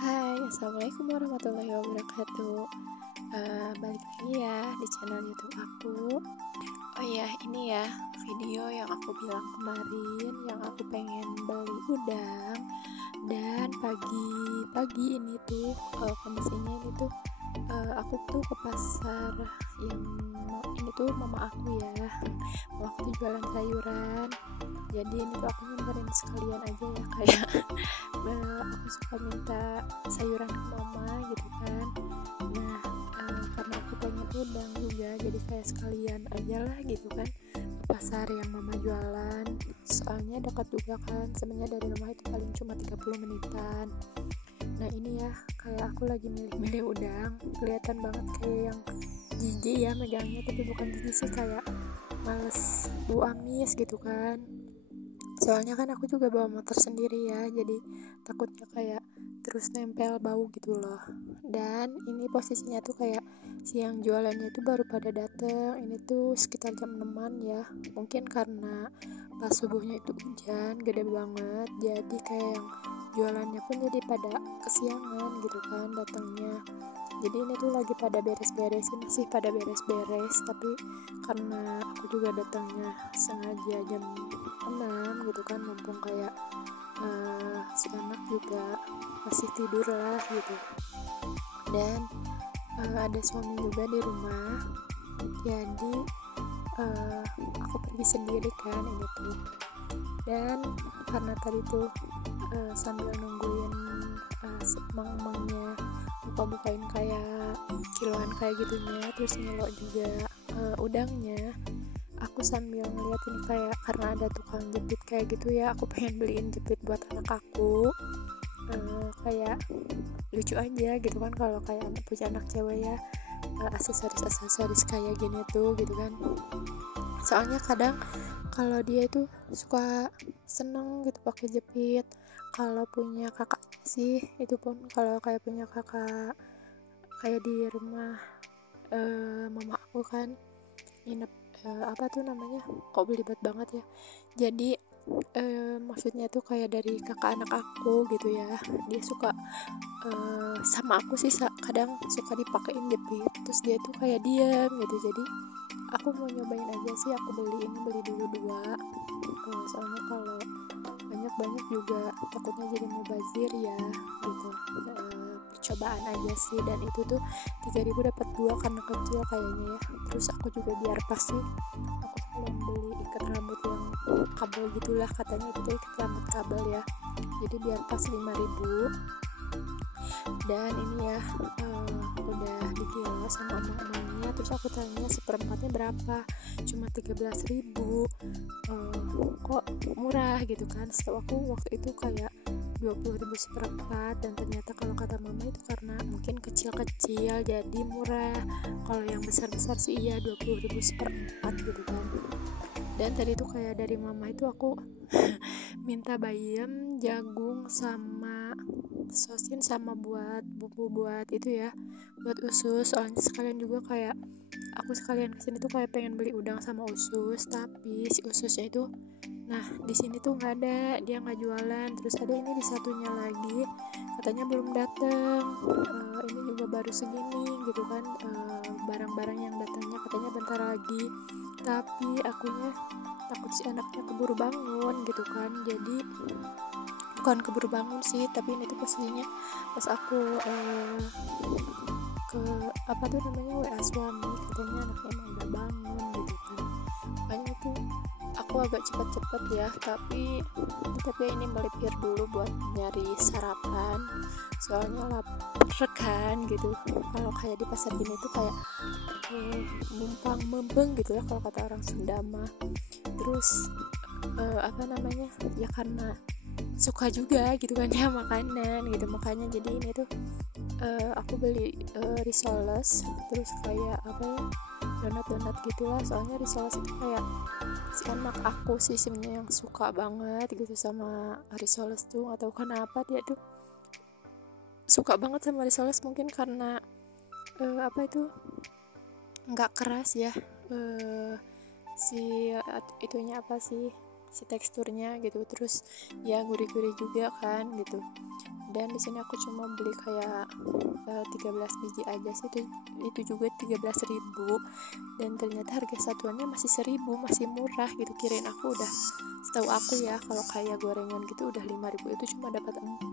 Hai, assalamualaikum warahmatullahi wabarakatuh. Balik lagi ya di channel YouTube aku. Oh iya, ini ya video yang aku bilang kemarin, yang aku pengen beli udang. Dan pagi-pagi ini tuh kondisinya ini tuh aku tuh ke pasar yang ini tuh mama aku ya. Mama aku tuh jualan sayuran. Jadi ini tuh aku nyamperin sekalian aja ya kayak aku suka minta sayuran ke mama gitu kan. Nah karena aku pengen udang juga, jadi kayak sekalian aja lah gitu kan ke pasar yang mama jualan, soalnya dekat juga kan, sebenarnya dari rumah itu paling cuma 30 menitan. Nah ini ya kayak aku lagi milih-milih udang, kelihatan banget kayak yang jijik ya megangnya, tapi bukan jijik sih, kayak males bau amis gitu kan. Soalnya kan aku juga bawa motor sendiri ya, jadi takutnya kayak terus nempel bau gitu loh. Dan ini posisinya tuh kayak siang jualannya tuh baru pada dateng. Ini tuh sekitar jam 6-an ya. Mungkin karena pas subuhnya itu hujan gede banget, jadi kayak yang jualannya pun jadi pada kesiangan gitu kan datangnya. Jadi ini tuh lagi pada beres-beres sih, masih pada beres-beres, tapi karena aku juga datangnya sengaja jam 6 gitu kan, mumpung kayak si anak juga masih tidur lah gitu. Dan ada suami juga di rumah, jadi uh, aku pergi sendiri kan ini tuh. Dan karena tadi tuh sambil nungguin mang-mangnya buka-bukain kayak kiloan kayak gitunya, terus nyelok juga udangnya, aku sambil ngeliat ini kayak karena ada tukang jepit kayak gitu ya, aku pengen beliin jepit buat anak aku. Kayak lucu aja gitu kan kalau kayak punya anak cewek ya, aksesoris kayak gini tuh gitu kan. Soalnya kadang kalau dia itu suka seneng gitu pakai jepit. Kalau punya kakak sih, itu pun kalau kayak punya kakak kayak di rumah mama aku kan nginep, apa tuh namanya, kok belibet banget ya. Jadi maksudnya tuh kayak dari kakak anak aku gitu ya, dia suka sama aku sih kadang suka dipakein jepit, terus dia tuh kayak diam gitu. Jadi aku mau nyobain aja sih, aku beli dulu dua. Soalnya kalau banyak juga takutnya jadi mubazir ya gitu. Percobaan aja sih, dan itu tuh 3.000 dapat dua karena kecil kayaknya ya. Terus aku juga biar pasti aku sekalian beli ikat rambut yang kabel gitulah, katanya itu tuh ikat rambut kabel ya, jadi biar pas 5.000. Dan ini ya udah dikilas sama omong-omongnya, terus aku tanya seperempatnya berapa, cuma 13.000. Kok murah gitu kan. Setahu aku waktu itu kayak 20.000 seperempat, dan ternyata kalau kata mama itu karena mungkin kecil-kecil jadi murah, kalau yang besar-besar sih iya 20.000 seperempat gitu kan. Dan tadi tuh kayak dari mama itu aku minta bayam, jagung, sama sosin, sama buat bumbu buat itu ya, buat usus. Soalnya sekalian juga kayak aku sekalian kesini tuh kayak pengen beli udang sama usus, tapi si ususnya itu nah di sini tuh nggak ada, dia nggak jualan. Terus ada ini di satunya lagi katanya belum dateng, ini juga baru segini gitu kan, barang-barang yang datangnya katanya bentar lagi. Tapi akunya takut si anaknya keburu bangun gitu kan, jadi bukan keburu bangun sih, tapi ini tuh posisinya pas aku ke apa tuh namanya WA suami, katanya anaknya emang udah bangun gitu kan. Makanya tuh aku agak cepet-cepet ya, tapi ini melipir dulu buat nyari sarapan, soalnya lapar kan gitu. Kalau kayak di pasar gini tuh kayak mumpang mempeng gitu lah kalau kata orang Sunda mah. Terus apa namanya ya, karena suka juga gitu kan ya makanan gitu, makanya jadi ini tuh aku beli risoles, terus kayak apa ya, donat gitulah. Soalnya risoles itu kayak si anak aku sih sebenarnya yang suka banget gitu sama risoles tuh, atau kenapa dia tuh suka banget sama risoles, mungkin karena apa itu nggak keras ya, si itunya apa sih, si teksturnya gitu, terus ya gurih-gurih juga kan gitu. Dan di sini aku cuma beli kayak 13 biji aja sih, itu juga 13.000, dan ternyata harga satuannya masih 1.000, masih murah gitu. Kirain aku udah, setahu aku ya kalau kayak gorengan gitu udah 5.000 itu cuma dapat 4,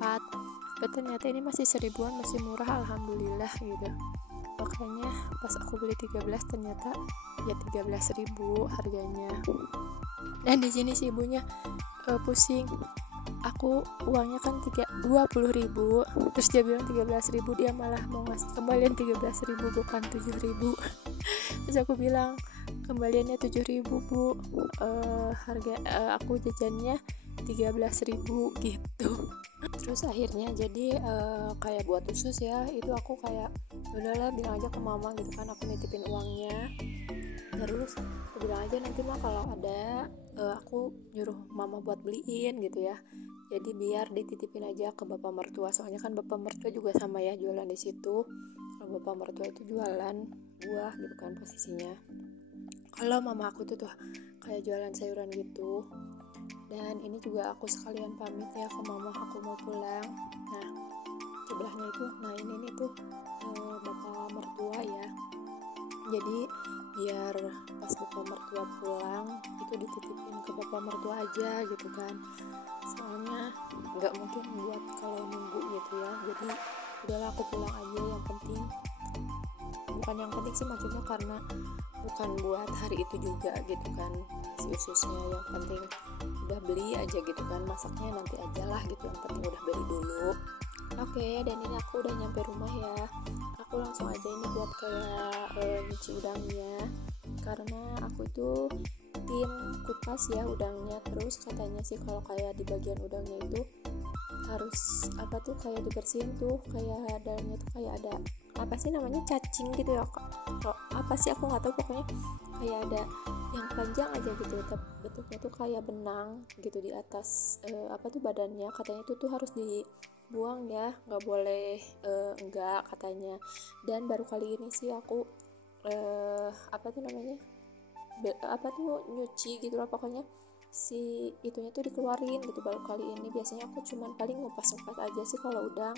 tapi ternyata ini masih 1.000-an, masih murah, alhamdulillah gitu. Makanya pas aku beli 13 ternyata ya 13.000 harganya. Dan di sini si ibunya pusing, aku uangnya kan 20.000, terus dia bilang 13.000, dia malah mau ngasih kembalian 13.000 bukan 7.000. Terus aku bilang kembaliannya 7.000 bu, harga aku jajannya 13.000 gitu. Terus akhirnya jadi kayak buat usus ya, itu aku kayak udahlah bilang aja ke mama gitu kan, aku nitipin uangnya. Terus aku bilang aja nanti mah kalau ada aku nyuruh mama buat beliin gitu ya. Jadi biar dititipin aja ke bapak mertua, soalnya kan bapak mertua juga sama ya jualan di situ. Kalau bapak mertua itu jualan buah gitu kan posisinya. Kalau mama aku tuh kayak jualan sayuran gitu. Dan ini juga aku sekalian pamit ya ke mama, aku mau pulang. Nah sebelahnya itu, nah ini tuh bapak mertua ya. Jadi biar pas bapak mertua pulang itu dititipin ke bapak mertua aja gitu kan, soalnya nggak mungkin buat kalau nunggu gitu ya. Jadi udahlah aku pulang aja, yang penting, bukan yang penting sih maksudnya, karena bukan buat hari itu juga gitu kan si ususnya, yang penting udah beli aja gitu kan, masaknya nanti aja lah gitu, yang penting udah beli dulu. Oke, dan ini aku udah nyampe rumah ya. Aku langsung aja ini buat kayak nyuci udangnya, karena aku itu tim kupas ya udangnya. Terus katanya sih kalau kayak di bagian udangnya itu harus apa tuh, kayak dibersihin tuh, kayak dalamnya tuh kayak ada apa sih namanya, cacing gitu ya, kalau apa sih aku nggak tahu, pokoknya kayak ada yang panjang aja gitu, bentuknya tuh kayak benang gitu di atas apa tuh badannya. Katanya itu tuh harus dibuang ya, nggak boleh enggak katanya. Dan baru kali ini sih aku apa tuh namanya, apa tuh nyuci gitu lah, pokoknya si itunya tuh dikeluarin gitu baru kali ini. Biasanya aku cuman paling ngupas-ngupas aja sih kalau udang,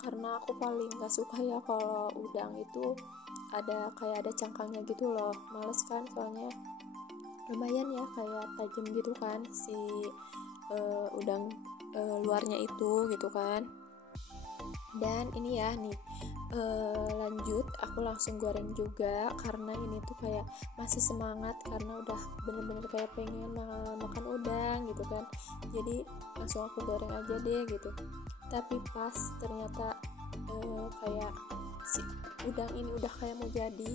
karena aku paling nggak suka ya kalau udang itu kayak ada cangkangnya gitu loh, males kan, soalnya lumayan ya kayak tajam gitu kan si udang luarnya itu gitu kan. Dan ini ya nih lanjut aku langsung goreng juga, karena ini tuh kayak masih semangat, karena udah bener-bener kayak pengen makan udang gitu kan. Jadi langsung aku goreng aja deh gitu. Tapi pas ternyata kayak si udang ini udah kayak mau jadi,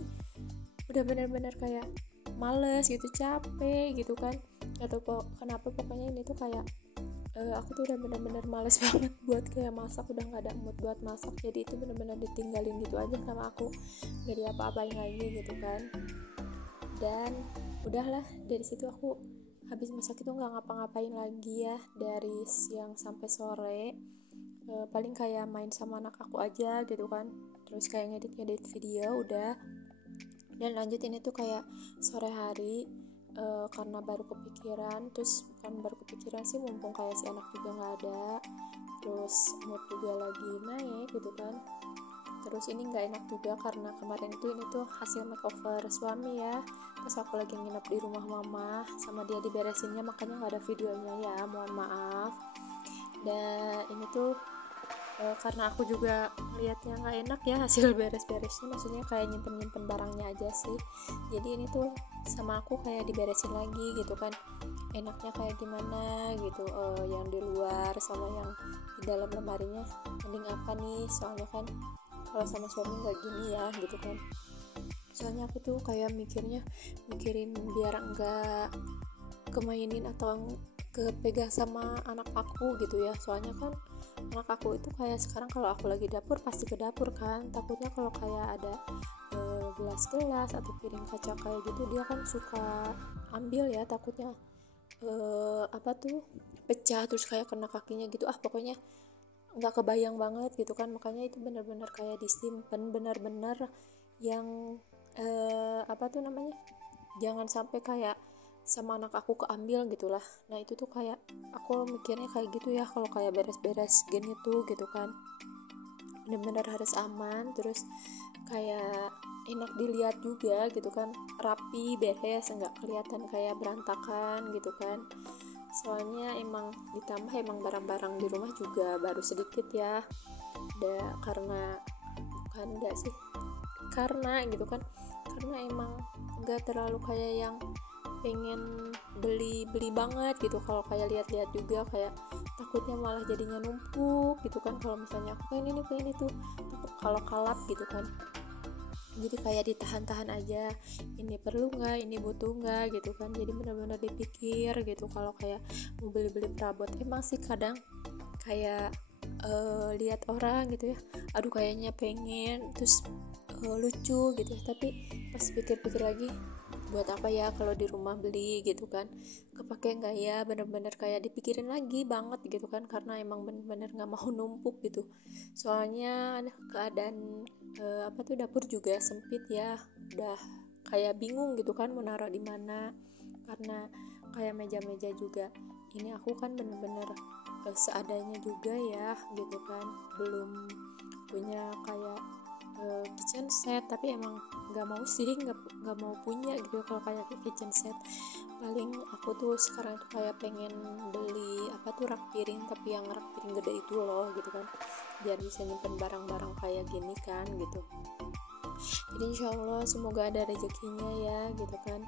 udah bener-bener kayak males gitu, capek gitu kan, gak tau kenapa, pokoknya ini tuh kayak aku tuh udah bener-bener males banget buat kayak masak, udah gak ada mood buat masak. Jadi itu bener-bener ditinggalin gitu aja sama aku, gak diapa-apain lagi gitu kan. Dan udahlah, dari situ aku habis masak itu gak ngapa-ngapain lagi ya, dari siang sampai sore. Paling kayak main sama anak aku aja gitu kan, terus kayak ngedit video udah. Dan lanjut ini tuh kayak sore hari, karena baru kepikiran, terus bukan baru kepikiran sih, mumpung kayak si anak juga nggak ada, terus mood juga lagi naik gitu kan. Terus ini nggak enak juga karena kemarin itu ini tuh hasil makeover suami ya, pas aku lagi nginep di rumah mama sama dia diberesinnya, makanya nggak ada videonya ya, mohon maaf. Dan ini tuh karena aku juga lihatnya nggak enak ya hasil beres-beresnya, maksudnya kayak nyimpen barangnya aja sih. Jadi ini tuh sama aku kayak diberesin lagi gitu kan, enaknya kayak gimana gitu, yang di luar sama yang di dalam lemarinya mending apa nih, soalnya kan kalau sama suami nggak gini ya gitu kan. Soalnya aku tuh kayak mikirin biar nggak kemainin atau kepegang sama anak aku gitu ya. Soalnya kan anak aku itu kayak sekarang kalau aku lagi dapur pasti ke dapur kan, takutnya kalau kayak ada gelas atau piring kaca kayak gitu, dia kan suka ambil ya, takutnya apa tuh pecah terus kayak kena kakinya gitu. Pokoknya nggak kebayang banget gitu kan, makanya itu benar-benar kayak disimpan benar-benar yang apa tuh namanya, jangan sampai kayak sama anak aku keambil gitulah. Nah itu tuh kayak aku mikirnya kayak gitu ya, kalau kayak beres-beres gini tuh gitu kan bener-bener harus aman, terus kayak enak dilihat juga gitu kan, rapi beres, nggak kelihatan kayak berantakan gitu kan. Soalnya emang barang-barang di rumah juga baru sedikit ya, karena bukan enggak sih, karena gitu kan, karena emang nggak terlalu kayak yang pengen beli banget gitu. Kalau kayak lihat-lihat juga kayak takutnya malah jadinya numpuk gitu kan. Kalau misalnya aku pengen itu, takut kalau kalap gitu kan, jadi kayak ditahan-tahan aja, ini perlu nggak, ini butuh nggak gitu kan. Jadi benar-benar dipikir gitu kalau kayak mau beli-beli perabot. Emang sih kadang kayak lihat orang gitu ya, aduh kayaknya pengen, terus lucu gitu ya, tapi pas pikir-pikir lagi, buat apa ya kalau di rumah beli gitu kan, kepake nggak ya, bener-bener kayak dipikirin lagi banget gitu kan, karena emang bener-bener nggak mau numpuk gitu. Soalnya keadaan dapur juga sempit ya, udah kayak bingung gitu kan mau naruh di mana, karena kayak meja-meja juga ini aku kan bener-bener seadanya juga ya gitu kan, belum punya kayak kitchen set, tapi emang nggak mau sih, nggak mau punya gitu kalau kayak kitchen set. Paling aku tuh sekarang tuh kayak pengen beli rak piring, tapi yang rak piring gede itu loh gitu kan, biar bisa nyimpen barang-barang kayak gini kan gitu. Jadi insyaallah semoga ada rezekinya ya gitu kan,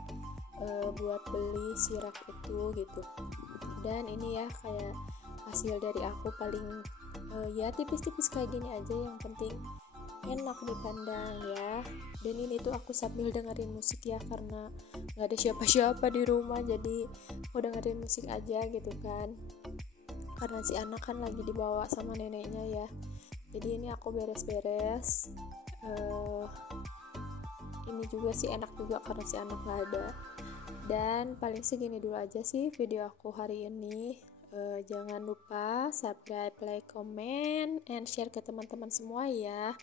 buat beli si rak itu gitu. Dan ini ya kayak hasil dari aku paling ya tipis-tipis kayak gini aja, yang penting enak dipandang ya. Dan ini tuh aku sambil dengerin musik ya, karena nggak ada siapa-siapa di rumah, jadi aku dengerin musik aja gitu kan, karena si anak kan lagi dibawa sama neneknya ya. Jadi ini aku beres-beres, ini juga sih enak juga karena si anak nggak ada. Dan paling segini dulu aja sih video aku hari ini. Jangan lupa subscribe, like, comment, and share ke teman-teman semua ya.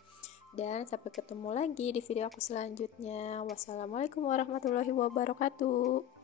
Dan sampai ketemu lagi di video aku selanjutnya. Wassalamualaikum warahmatullahi wabarakatuh.